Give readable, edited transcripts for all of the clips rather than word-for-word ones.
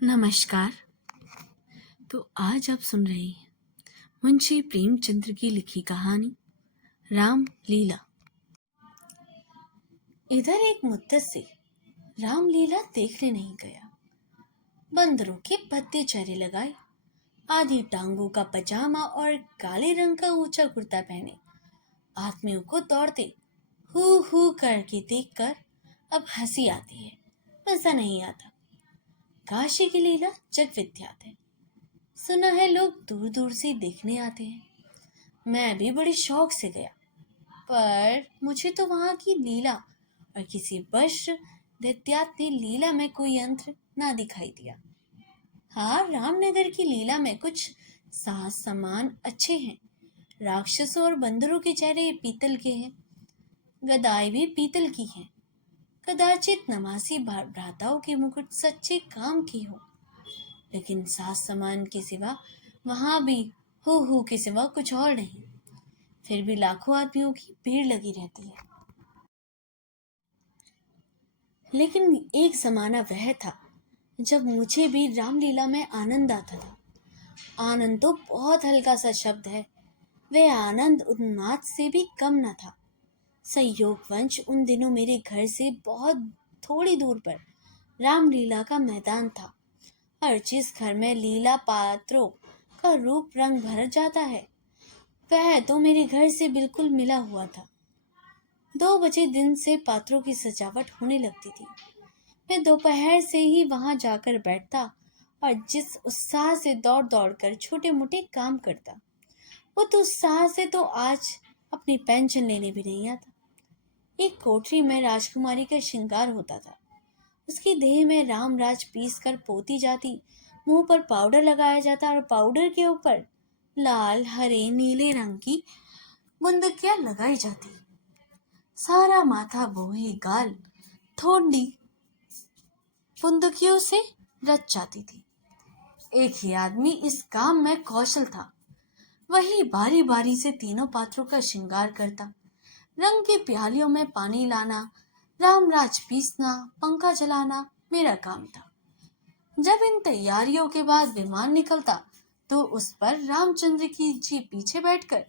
नमस्कार। तो आज आप सुन रहे हैं मुंशी प्रेमचंद्र की लिखी कहानी राम लीला। इधर एक मुत्तसी रामलीला देखने नहीं गया। बंदरों के पत्ते चरे लगाए, आधी टांगों का पजामा और काले रंग का ऊंचा कुर्ता पहने आदमियों को दौड़ते हु करके देखकर अब हंसी आती है, मजा नहीं आता। काशी की लीला जग विख्यात है, सुना है लोग दूर दूर से देखने आते हैं। मैं भी बड़े शौक से गया, पर मुझे तो वहां की लीला और किसी वज्र दैत्यात लीला में कोई यंत्र ना दिखाई दिया। हाँ, रामनगर की लीला में कुछ साहस सामान अच्छे हैं। राक्षसों और बंदरों के चेहरे पीतल के हैं, गदाएं भी पीतल की हैं। कदाचित नवासी भ्राताओं के मुकुट सच्चे काम की हो, लेकिन सास सामान के सिवा वहां भी हो के सिवा कुछ और नहीं। फिर भी लाखों आदमियों की भीड़ लगी रहती है। लेकिन एक जमाना वह था जब मुझे भी रामलीला में आनंद आता था। आनंद तो बहुत हल्का सा शब्द है, वह आनंद उन्माद से भी कम न था। संयोगवश उन दिनों मेरे घर से बहुत थोड़ी दूर पर रामलीला का मैदान था, और जिस घर में लीला पात्रों का रूप रंग भर जाता है, वह तो मेरे घर से बिल्कुल मिला हुआ था। 2 बजे दिन से पात्रों की सजावट होने लगती थी। मैं दोपहर से ही वहां जाकर बैठता और जिस उत्साह से दौड़ दौड़ कर छोटे मोटे काम करता, वो तो उत्साह से तो आज अपनी पेंशन लेने भी नहीं आता। एक कोठरी में राजकुमारी का श्रृंगार होता था। उसकी देह में रामराज पीस कर पोती जाती, मुंह पर पाउडर लगाया जाता और पाउडर के ऊपर लाल हरे नीले रंग की बुंदकियां लगाई जाती। सारा माथा बोहे गाल थोड़ी बुंदकियों से रच जाती थी। एक ही आदमी इस काम में कौशल था। वही बारी बारी से तीनों पात्रों का श्रृंगार करता। रंग की प्यालियों में पानी लाना, रामराज पीसना, पंखा चलाना मेरा काम था। जब इन तैयारियों के बाद विमान निकलता, तो उस पर रामचंद्र की जी पीछे बैठकर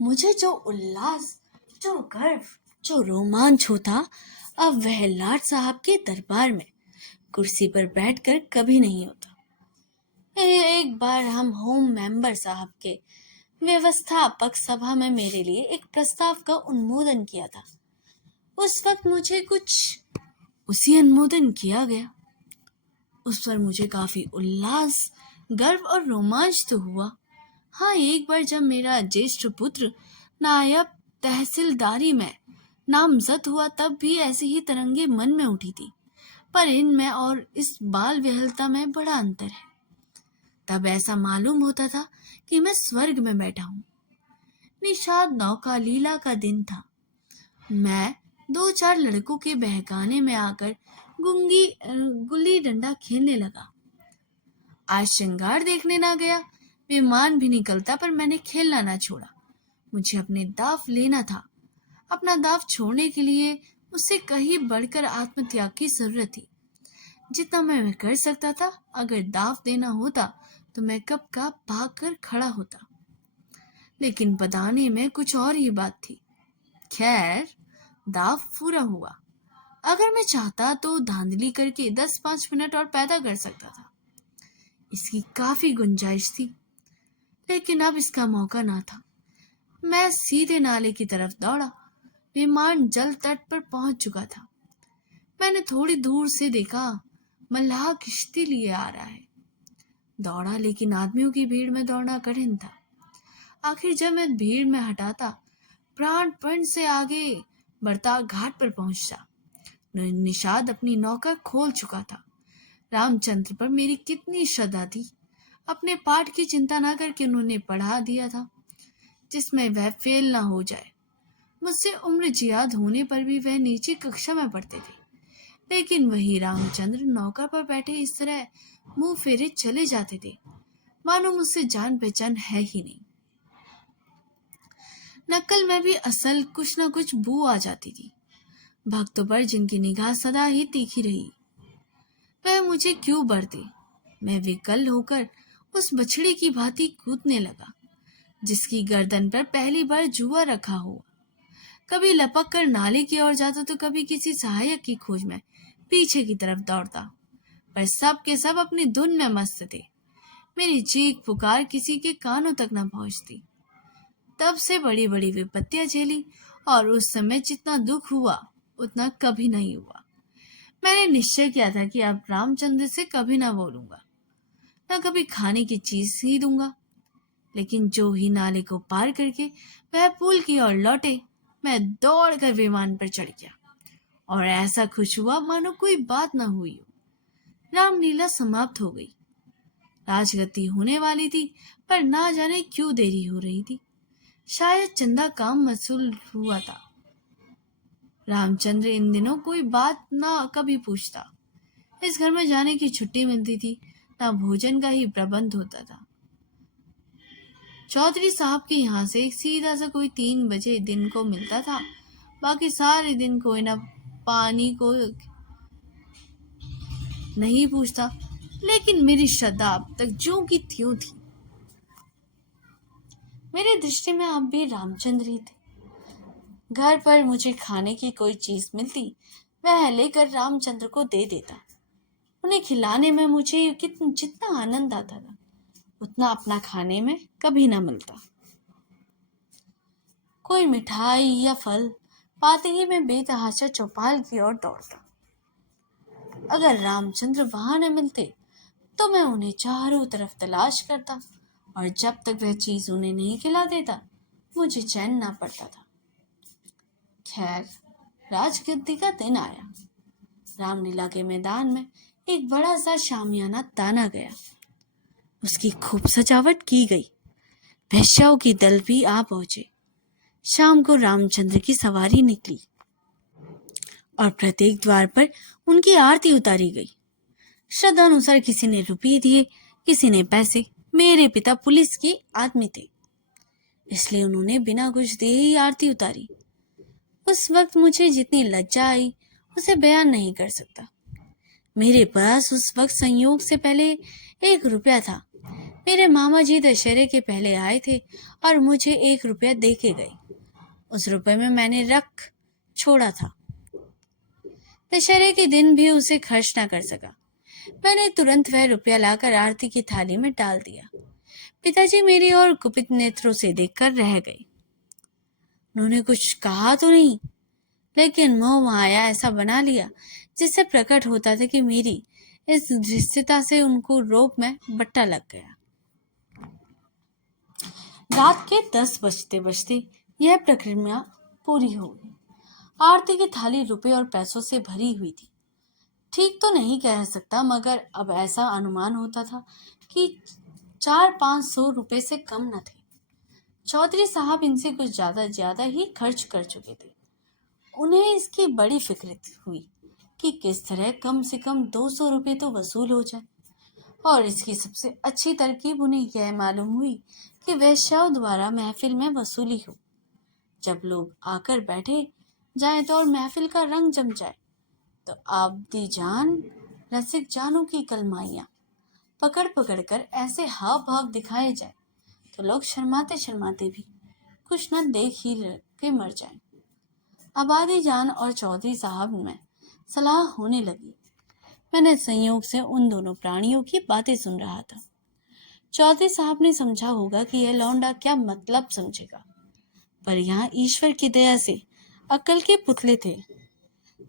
मुझे जो उल्लास, जो गर्व, जो रोमांच होता, अब वह लाट साहब के दरबार में कुर्सी पर बैठकर कभी नहीं होता। एक बार हम होम मेंबर साहब के व्यवस्थापक सभा में मेरे लिए एक प्रस्ताव का अनुमोदन किया था। उस वक्त मुझे कुछ उसी अनुमोदन किया गया। उस पर मुझे काफी उल्लास, गर्व और रोमांच तो हुआ। हाँ, एक बार जब मेरा ज्येष्ठ पुत्र नायब तहसीलदारी में नामजद हुआ, तब भी ऐसी ही तरंगे मन में उठी थी, पर इनमें और इस बाल विहलता में बड़ा अंतर है। तब ऐसा मालूम होता था कि मैं स्वर्ग में बैठा हूँ। निषाद नौका लीला का दिन था। मैं 2-4 लड़कों के बहकाने में आकर गुल्ली डंडा खेलने लगा। आज श्रृंगार देखने ना गया, विमान भी निकलता, पर मैंने खेलना ना छोड़ा। मुझे अपने दाव लेना था। अपना दाव छोड़ने के लिए मुझसे कहीं बढ़कर आत्मत्याग की जरूरत थी। जितना मैं कर सकता था, अगर दाव देना होता तो मैं कब का भाग कर खड़ा होता, लेकिन बताने में कुछ और ही बात थी। खैर, दाव पूरा हुआ। अगर मैं चाहता तो धांधली करके 10-5 मिनट और पैदा कर सकता था। इसकी काफी गुंजाइश थी, लेकिन अब इसका मौका ना था। मैं सीधे नाले की तरफ दौड़ा। विमान जल तट पर पहुंच चुका था। मैंने थोड़ी दूर से देखा, मल्लाह किश्ती लिए आ रहा है। दौड़ा, लेकिन आदमियों की भीड़ में दौड़ना कठिन था। आखिर जब मैं भीड़ में हटाता, प्राणपण से आगे बढ़ता घाट पर पहुंचा। निषाद अपनी नौका खोल चुका था। रामचंद्र पर मेरी कितनी श्रद्धा थी। अपने पाठ की चिंता न करके उन्होंने पढ़ा दिया था, जिसमें वह फेल न हो जाए। मुझसे उम्र जियाद होने पर भी वह नीची कक्षा में पढ़ते थे, लेकिन वही रामचंद्र नौका पर बैठे इस तरह मुंह फेरे चले जाते थे, मानो मुझसे जान पहचान है ही नहीं। नकल में भी असल कुछ न कुछ बू आ जाती थी, भक्तों पर जिनकी निगाह सदा ही तीखी रही। वह मुझे क्यों भर दे। मैं विकल होकर उस बछड़े की भांति कूदने लगा जिसकी गर्दन पर पहली बार जुआ रखा हुआ। कभी लपक कर नाले की ओर जाता तो कभी किसी सहायक की खोज में पीछे की तरफ दौड़ता, पर सब के सब अपनी धुन में मस्त थे। मेरी चीख पुकार किसी के कानों तक न पहुंचती। तब से बड़ी बड़ी विपत्तियां झेली और उस समय जितना दुख हुआ उतना कभी नहीं हुआ। मैंने निश्चय किया था कि अब रामचंद्र से कभी ना बोलूंगा, न कभी खाने की चीज ही दूंगा। लेकिन जो ही नाले को पार करके वह पुल की ओर लौटे, मैं दौड़कर विमान पर चढ़ गया और ऐसा खुश हुआ मानो कोई बात न हुई हो। रामलीला समाप्त हो गई। राजगद्दी होने वाली थी, पर ना जाने क्यों देरी हो रही थी। शायद चंदा काम वसूल हुआ था। रामचंद्र इन दिनों कोई बात ना कभी पूछता। इस घर में जाने की छुट्टी मिलती थी, ना भोजन का ही प्रबंध होता था। चौधरी साहब के यहाँ से सीधा सा कोई 3 बजे दिन को मिलता था। बाकी सारे दिन कोई ना पानी को नहीं पूछता। लेकिन मेरी श्रद्धा अब तक ज्यों की त्यों थी। मेरी दृष्टि में अब भी रामचंद्र ही थे। घर पर मुझे खाने की कोई चीज मिलती, वह लेकर रामचंद्र को दे देता। उन्हें खिलाने में मुझे जितना आनंद आता था उतना अपना खाने में कभी ना मिलता। कोई मिठाई या फल पाते ही मैं बेतहाशा चौपाल की ओर दौड़ता। अगर रामचंद्र वहां न मिलते तो मैं उन्हें चारों तरफ तलाश करता, और जब तक वह चीज उन्हें नहीं खिला देता मुझे चैन ना पड़ता था। खैर, राजगद्दी का दिन आया। रामलीला के मैदान में एक बड़ा सा शामियाना ताना गया। उसकी खूब सजावट की गई। वेश्याओं की दल भी आ पहुंचे। शाम को रामचंद्र की सवारी निकली और प्रत्येक द्वार पर उनकी आरती उतारी गई। श्रद्धानुसार किसी ने रुपये दिए, किसी ने पैसे। मेरे पिता पुलिस के आदमी थे, इसलिए उन्होंने बिना कुछ दिए ही आरती उतारी। उस वक्त मुझे जितनी लज्जा आई उसे बयान नहीं कर सकता। मेरे पास उस वक्त संयोग से पहले 1 रुपया था। मेरे मामा जी दशहरे के पहले आए थे और मुझे 1 रुपया दे के गए। उस रुपये में मैंने रख छोड़ा था। दशहरे के दिन भी उसे खर्च ना कर सका। मैंने तुरंत वह रुपया लाकर आरती की थाली में डाल दिया। पिताजी मेरी ओर कुपित नेत्रों से देखकर रह गए। उन्होंने कुछ कहा तो नहीं, लेकिन मोह माया ऐसा बना लिया जिससे प्रकट होता था कि मेरी इस दृश्यता से उनको रोब में बट्टा लग गया। रात के 10 बजते बजते यह प्रक्रिया पूरी हो गई। आरती की थाली रुपए और पैसों से भरी हुई थी। ठीक तो नहीं कह सकता, मगर अब ऐसा अनुमान होता था कि 400-500 रुपए से कम न थे। चौधरी साहब इनसे कुछ ज्यादा ही खर्च कर चुके थे। उन्हें इसकी बड़ी फिक्र हुई कि किस तरह कम से कम 200 रुपए तो वसूल हो जाए, और इसकी सबसे अच्छी तरकीब उन्हें यह मालूम हुई कि वेश्याओं द्वारा महफिल में वसूली हो। जब लोग आकर बैठे जाए तो और महफिल का रंग जम जाए तो आबदी जान रसिक जानों की कलमाइयाँ पकड़ पकड़ कर ऐसे हाव भाव दिखाए जाए तो लोग शर्माते शर्माते भी कुछ न देख ही के मर जाए। आबादी जान और चौधरी साहब में सलाह होने लगी। मैंने संयोग से उन दोनों प्राणियों की बातें सुन रहा था। चौधरी साहब ने समझा होगा कि यह लौंडा क्या मतलब समझेगा, पर यहाँ ईश्वर की दया से अक्ल के पुतले थे।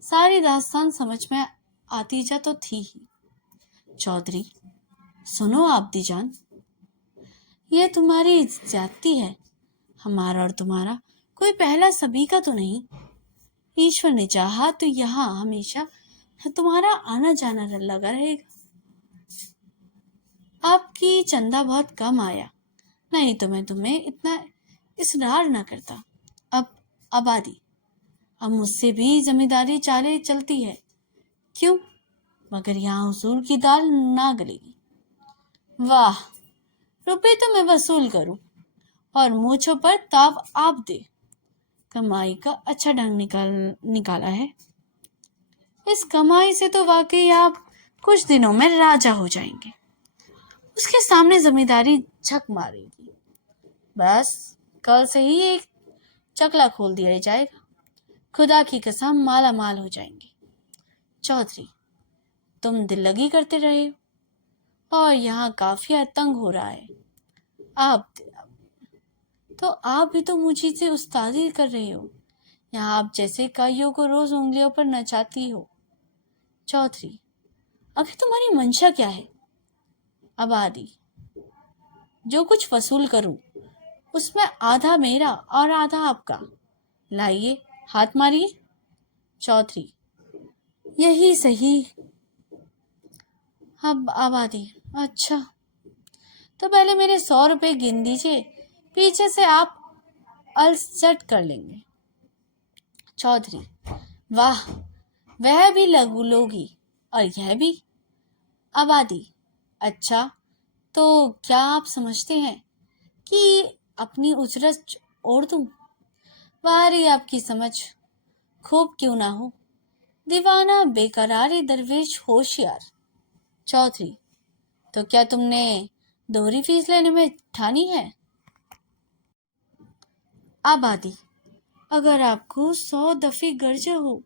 सारी दास्तान समझ में आती जा तो थी ही। चौधरी, सुनो आबदी जान, यह तुम्हारी जाति है। हमारा और तुम्हारा कोई पहला सभी का तो नहीं। ईश्वर ने चाहा तो यहाँ हमेशा तुम्हारा आना जाना लगा रहेगा। आपकी चंदा बहुत कम आया, नहीं तो मैं तुम्हें इतना इसरार न करता। अब आबादी, अब मुझसे भी जमींदारी चाले चलती है। क्यों? मगर यहाँ हुजूर की दाल ना गलेगी। वाह, रुपए तो मैं वसूल करूं और मूछों पर ताव आप दे। कमाई का अच्छा ढंग निकाला है। इस कमाई से तो वाकई आप कुछ दिनों में राजा हो जाएंगे। उसके सामने जमींदारी झक मारेगी। बस कल से ही एक चकला खोल दिया जाएगा। खुदा की कसम माला माल हो जाएंगे। चौधरी, तुम दिल लगी करते रहे हो और यहाँ काफिया तंग हो रहा है। आप भी तो मुझी से उस्तादी कर रहे हो। यहाँ आप जैसे काइयों को रोज उंगलियों पर नचाती हो। चौधरी, आखिर तुम्हारी मंशा क्या है? आबादी, जो कुछ वसूल करूं उसमें आधा मेरा और आधा आपका। लाइए, हाथ मारिए। चौधरी, यही सही। अब आबादी, अच्छा तो पहले मेरे 100 रुपए गिन दीजिए, पीछे से आप अलसट कर लेंगे। चौधरी, वाह, वह भी लघु लोगी और यह भी। आबादी, अच्छा तो क्या आप समझते हैं कि अपनी उजरत ओढ़ दूं? वारी आपकी समझ खूब क्यों ना हो। दीवाना बेकरारी दरवेश होशियार। चौधरी, तो क्या तुमने दोहरी फीस लेने में ठानी है? आबादी, अगर आपको 100 दफे गर्ज हो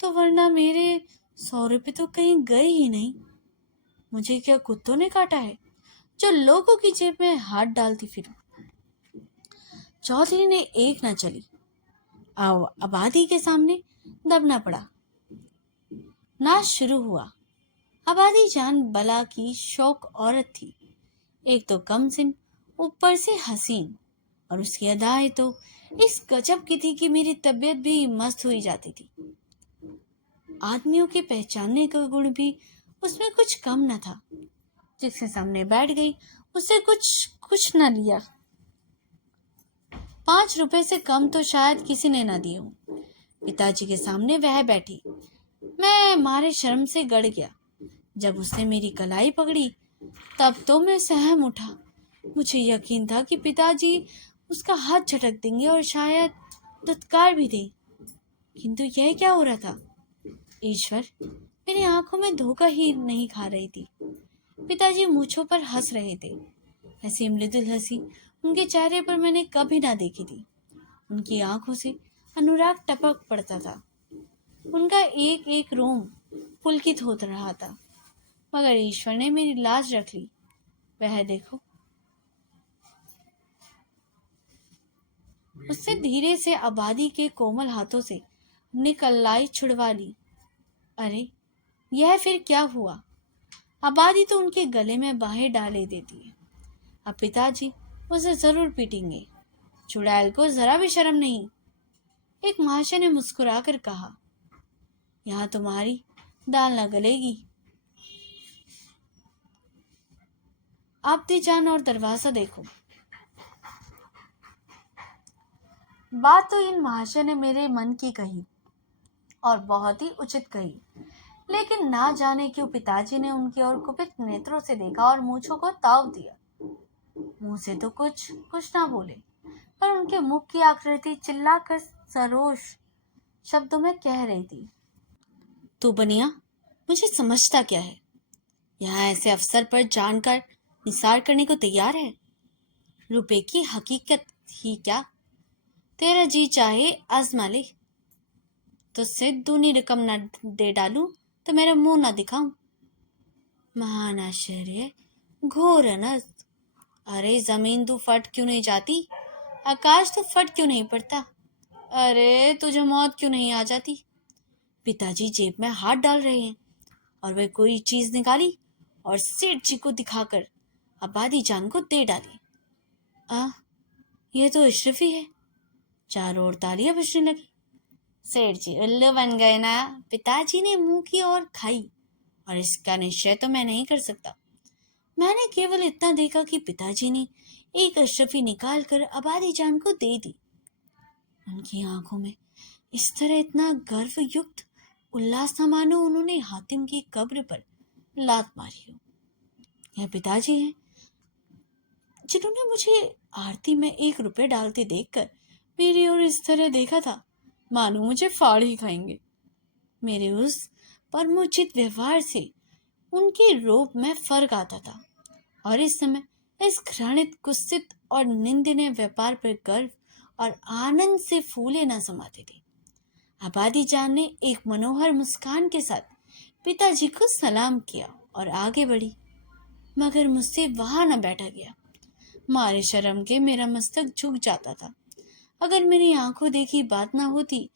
तो, वरना मेरे 100 रुपए तो कहीं गए ही नहीं। मुझे क्या कुत्तों ने काटा है जो लोगों की जेब में हाथ डालती फिरूं? चौधरी ने एक न चली। आबादी के सामने दबना पड़ा। नाच शुरू हुआ। आबादी जान बला की शौक औरत थी। एक तो कम सिन, ऊपर से हसीन, और उसकी अदाएं तो इस गजब की थी कि मेरी तबीयत भी मस्त हुई जाती थी। आदमियों के पहचानने का गुण भी उसमें कुछ कम न था। जिसके सामने बैठ गई उससे कुछ न लिया। 5 रुपए से कम तो शायद किसी ने न दिए हो। पिताजी के सामने वह बैठी। मैं मारे शर्म से गड़ गया। जब उसने मेरी कलाई पकड़ी तब तो मैं सहम उठा। मुझे यकीन था कि पिताजी उसका हाथ झटक देंगे और शायद दुत्कार भी दें, किंतु यह क्या हो रहा था? ईश्वर, मेरी आंखों में धोखा ही नहीं खा रही थी। पिताजी मूंछों पर हंस रहे थे। ऐसी मृदुल हंसी उनके चेहरे पर मैंने कभी ना देखी थी। उनकी आंखों से अनुराग टपक पड़ता था। उनका एक एक रोम पुलकित हो रहा था। मगर ईश्वर ने मेरी लाज रख ली। वह देखो, उससे धीरे से आबादी के कोमल हाथों से अपनी कलाई छुड़वा ली। अरे, यह फिर क्या हुआ? आबादी तो उनके गले में बाहें डाले देती है। अब पिताजी उसे जरूर पीटेंगे। चुड़ैल को जरा भी शर्म नहीं। एक महाशय ने मुस्कुराकर कहा, यहाँ तुम्हारी दाल न गलेगी। आप दी जान और दरवाजा देखो। बात तो इन महाशय ने मेरे मन की कही और बहुत ही उचित कही, लेकिन ना जाने क्यों पिताजी ने उनकी ओर कुपित नेत्रों से देखा और मूंछों को ताव दिया। मुंह से तो कुछ ना बोले, पर उनके मुख की आकृति चिल्लाकर सरोष शब्दों में कह रही थी, तू बनिया मुझे समझता क्या है? यहाँ ऐसे अवसर पर जानकर निसार करने को तैयार है। रुपए की हकीकत ही क्या, तेरा जी चाहे आजमा ले। तुझसे दूनी रकम न दे डालूं तो मेरा मुंह न दिखाऊं। महान आश्चर्य, घोर अनर्थ। अरे जमीन तू फट क्यों नहीं जाती? आकाश तू फट क्यों नहीं पड़ता? अरे तुझे मौत क्यों नहीं आ जाती? पिताजी जेब में हाथ डाल रहे हैं और वह कोई चीज निकाली और सेठ जी को दिखाकर आबादी जान को दे डाली। ये तो अशरफी है। चारों ओर तालियां बजने लगी। सेठ जी उल्लू बन गए ना? पिताजी ने मुंह की ओर खाई। और इसका निश्चय तो मैं नहीं कर सकता। मैंने केवल इतना देखा कि पिताजी ने एक अशरफी निकाल कर आबादी जान को दे दी। उनकी आंखों में इस तरह इतना गर्व युक्त उल्लास था मानो उन्होंने हातिम की कब्र पर लात मारी हो। यह पिताजी हैं जिन्होंने मुझे आरती में 1 रुपए डालते देखकर मेरी ओर इस तरह देखा था मानो मुझे फाड़ ही खाएंगे। मेरे उस परमोचित व्यवहार से उनके रूप में फर्क आता था और इस समय इस घृणित, कुत्सित और निंदनीय व्यापार पर गर्व और आनंद से फूले न समाते थे। आबादी जान ने एक मनोहर मुस्कान के साथ पिताजी को सलाम किया और आगे बढ़ी, मगर मुझसे वहां न बैठा गया। मारे शर्म के मेरा मस्तक झुक जाता था। अगर मेरी आंखों देखी बात ना होती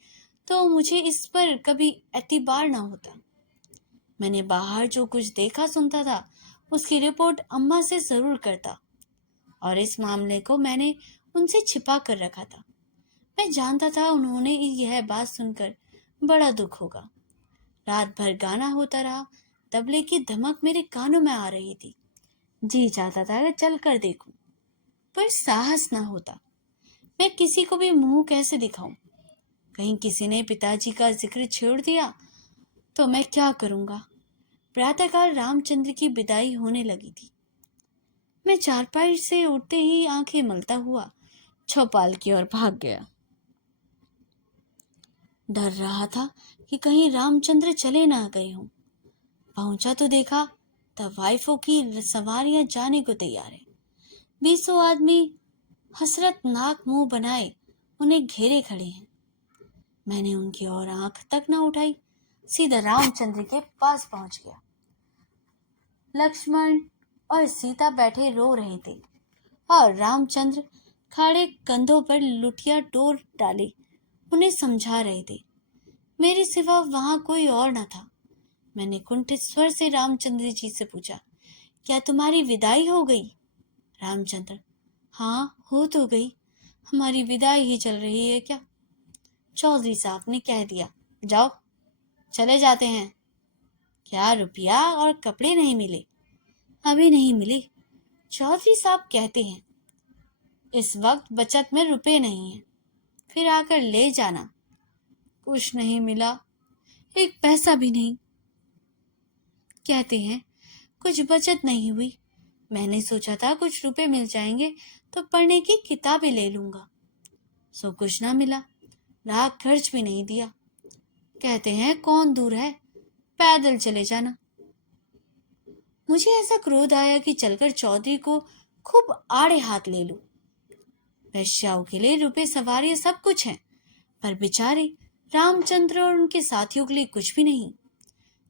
तो मुझे इस पर कभी एतबार ना होता। मैंने बाहर जो कुछ देखा सुनता था उसकी रिपोर्ट अम्मा से जरूर करता और इस मामले को मैंने उनसे छिपा कर रखा था। मैं जानता था उन्होंने यह बात सुनकर बड़ा दुख होगा। रात भर गाना होता रहा। तबले की धमक मेरे कानों में आ रही थी। जी चाहता था कि चल कर देखूं, पर साहस ना होता। मैं किसी को भी मुंह कैसे दिखाऊं? कहीं किसी ने पिताजी का जिक्र छेड़ दिया तो मैं क्या करूंगा? प्रातःकाल रामचंद्र की विदाई होने लगी थी। मैं चारपाई से उठते ही आंखें मलता हुआ चौपाल की ओर भाग गया। डर रहा था कि कहीं रामचंद्र चले ना गए हों। पहुंचा तो देखा तब वाइफों की सवारियां जाने को तैयार है। 20 आदमी हसरत नाक मुंह बनाए उन्हें घेरे खड़े हैं। मैंने उनकी ओर आंख तक न उठाई, सीधा रामचंद्र के पास पहुंच गया। लक्ष्मण और सीता बैठे रो रहे थे और रामचंद्र खड़े कंधों पर लुटिया डोर डाले उन्हें समझा रहे थे। मेरे सिवा वहां कोई और न था। मैंने कुंठित स्वर से रामचंद्र जी से पूछा, क्या तुम्हारी विदाई हो गई? रामचंद्र, हाँ हो तो गई। हमारी विदाई ही चल रही है क्या? चौधरी साहब ने कह दिया, जाओ चले जाते हैं। क्या रुपया और कपड़े नहीं मिले? अभी नहीं मिले। चौधरी साहब कहते हैं इस वक्त बचत में रुपए नहीं है, फिर आकर ले जाना। कुछ नहीं मिला, एक पैसा भी नहीं। कहते हैं कुछ बचत नहीं हुई। मैंने सोचा था कुछ रुपए मिल जाएंगे तो पढ़ने की किताबें ले लूंगा, सो कुछ ना मिला। राह खर्च भी नहीं दिया। कहते हैं कौन दूर है, पैदल चले जाना। मुझे ऐसा क्रोध आया कि चलकर चौधरी को खूब आड़े हाथ ले लूं। वैश्याओं के लिए रुपए, सवारी सब कुछ है, पर बेचारे रामचंद्र और उनके साथियों के लिए कुछ भी नहीं।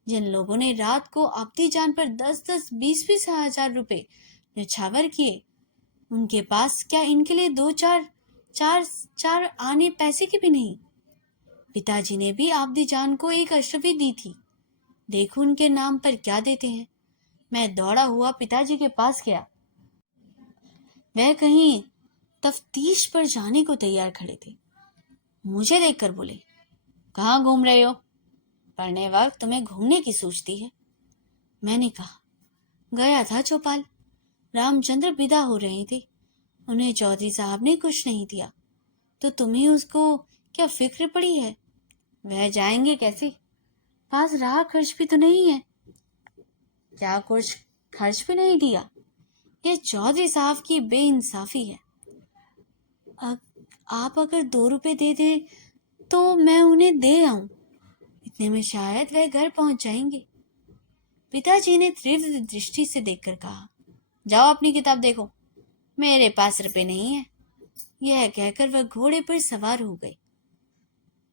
जिन लोगों ने रात को आपदी जान पर 10-10, 20-20 हजार रुपए न्यौछावर किए, उनके पास क्या इनके लिए 2-4 आने पैसे की भी नहीं। पिताजी ने भी आपदी जान को एक अशरफी दी थी, देखो उनके नाम पर क्या देते हैं। मैं दौड़ा हुआ पिताजी के पास गया। वह कहीं तफ्तीश पर जाने को तैयार खड़े थे। मुझे देखकर बोले, कहाँ घूम रहे हो? पढ़ने वक्त तुम्हें घूमने की सूझती है। मैंने कहा, गया था चौपाल। रामचंद्र विदा हो रहे थे, उन्हें चौधरी साहब ने कुछ नहीं दिया, तो तुम्हें उसको क्या फिक्र पड़ी है? वह जाएंगे कैसे? पास राह खर्च भी तो नहीं है। क्या कुछ खर्च भी नहीं दिया? यह चौधरी साहब की बेइंसाफी है। आप अगर 2 रुपए दे दे तो मैं उन्हें दे आऊं, इतने में शायद वह घर पहुंच जाएंगे। पिताजी ने तीव्र दृष्टि से देखकर कहा, जाओ अपनी किताब देखो, मेरे पास रुपए नहीं है। यह कहकर वह घोड़े पर सवार हो गए।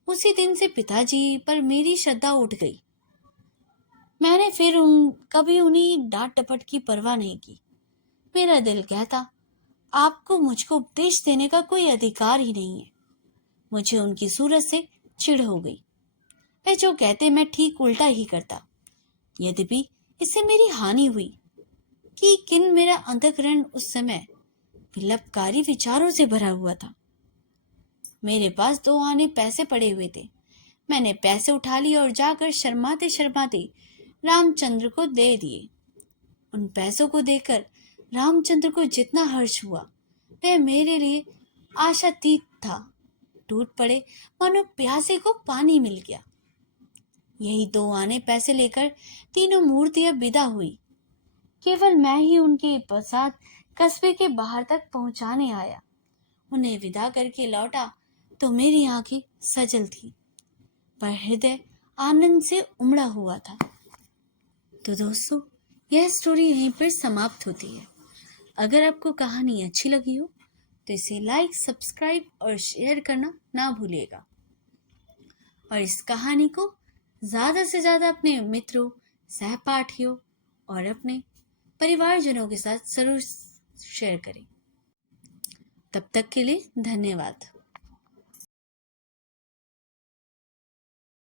उसी दिन से पिताजी पर मेरी श्रद्धा उठ गई। मैंने फिर कभी उन्हीं डांट डपट की परवाह नहीं की। मेरा दिल कहता, आपको मुझको उपदेश देने का कोई अधिकार ही नहीं है। मुझे उनकी सूरत से चिढ़ हो गई। वे जो कहते मैं ठीक उल्टा ही करता। यद्यपि इससे मेरी हानि हुई कि किन मेरा अंतःकरण उस समय विलपकारी विचारों से भरा हुआ था। मेरे पास 2 आने पैसे पड़े हुए थे। मैंने पैसे उठा लिए और जाकर शर्माते शर्माते रामचंद्र को दे दिए। उन पैसों को देखकर रामचंद्र को जितना हर्ष हुआ, वह मेरे लिए आशातीत था। टूट पड़े मानो प्यासे को पानी मिल गया। यही 2 आने पैसे लेकर तीनों मूर्तियां विदा हुई। केवल मैं ही उनके साथ कस्बे के बाहर तक पहुंचाने आया। उन्हें विदा करके लौटा तो मेरी आंखें सजल थी, पर हृदय आनंद से उमड़ा हुआ था। तो दोस्तों, यह स्टोरी यहीं पर समाप्त होती है। अगर आपको कहानी अच्छी लगी हो तो इसे लाइक, सब्सक्राइब और शेयर करना ना भूलिएगा। और इस कहानी को ज़्यादा से ज़्यादा अपने मित्रों, सहपाठियों और अपने परिवारजनों के साथ ज़रूर शेयर करें। तब तक के लिए धन्यवाद।